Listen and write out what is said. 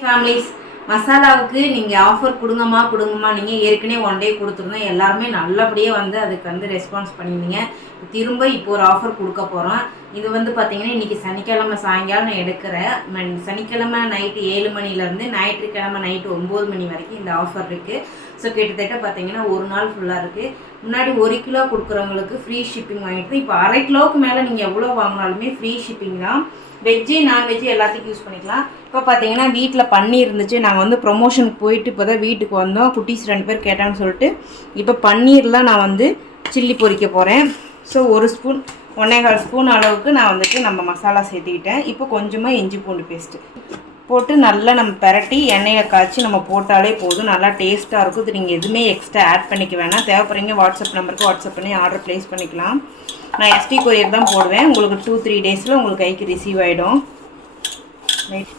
Families மசாலாவுக்கு நீங்கள் offer கொடுங்கம்மா நீங்கள் ஏற்கனவே ஒன் டே கொடுத்துருந்தோம். எல்லாருமே நல்லபடியாக வந்து அதுக்கு வந்து ரெஸ்பான்ஸ் பண்ணியிருந்தீங்க. திரும்ப இப்போ ஒரு ஆஃபர் கொடுக்க போகிறோம். இது வந்து பார்த்தீங்கன்னா இன்றைக்கி சனிக்கிழமை சாயங்காலம் நான் எடுக்கிறேன். சனிக்கிழமை நைட்டு 7 மணிலேருந்து ஞாயிற்றுக்கிழமை நைட்டு 9 மணி வரைக்கும் இந்த ஆஃபர் இருக்குது. ஸோ கிட்டத்தட்ட பார்த்தீங்கன்னா ஒரு நாள் ஃபுல்லாக இருக்குது. முன்னாடி 1 கிலோ கொடுக்குறவங்களுக்கு ஃப்ரீ ஷிப்பிங் வாங்கிட்டு இப்போ அரை கிலோவுக்கு மேலே நீங்கள் எவ்வளோ வாங்கினாலுமே ஃப்ரீ ஷிப்பிங் தான். வெஜ்ஜு நான்வெஜ்ஜு எல்லாத்துக்கும் யூஸ் பண்ணிக்கலாம். இப்போ பார்த்தீங்கன்னா வீட்டில் பன்னீர் இருந்துச்சு. நாங்கள் வந்து ப்ரொமோஷனுக்கு போயிட்டு இப்போ தான் வீட்டுக்கு வந்தோம். குட்டீஸ் 2 பேர் கேட்டான்னு சொல்லிட்டு இப்போ பன்னீர்லாம் நான் வந்து சில்லி பொரிக்க போகிறேன். ஸோ 1 ஸ்பூன் 1.25 ஸ்பூன் அளவுக்கு நான் வந்துட்டு நம்ம மசாலா சேர்த்துக்கிட்டேன். இப்போ கொஞ்சமாக இஞ்சி பூண்டு பேஸ்ட்டு போட்டு நல்லா நம்ம பெரட்டி எண்ணெயில் காய்ச்சி நம்ம போட்டாலே போதும். நல்லா டேஸ்ட்டாக இருக்கும். இது நீங்கள் எதுவுமே எக்ஸ்ட்ரா ஆட் பண்ணிக்க வேணாம். தேவைப்படுறீங்க வாட்ஸ்அப் நம்பருக்கு வாட்ஸ்அப் பண்ணி ஆர்டர் ப்ளேஸ் பண்ணிக்கலாம். நான் SD கொரியர் தான் போடுவேன். உங்களுக்கு 2-3 டேஸில் உங்களுக்கு கைக்கு ரிசீவ் ஆகிடும். ரைட்.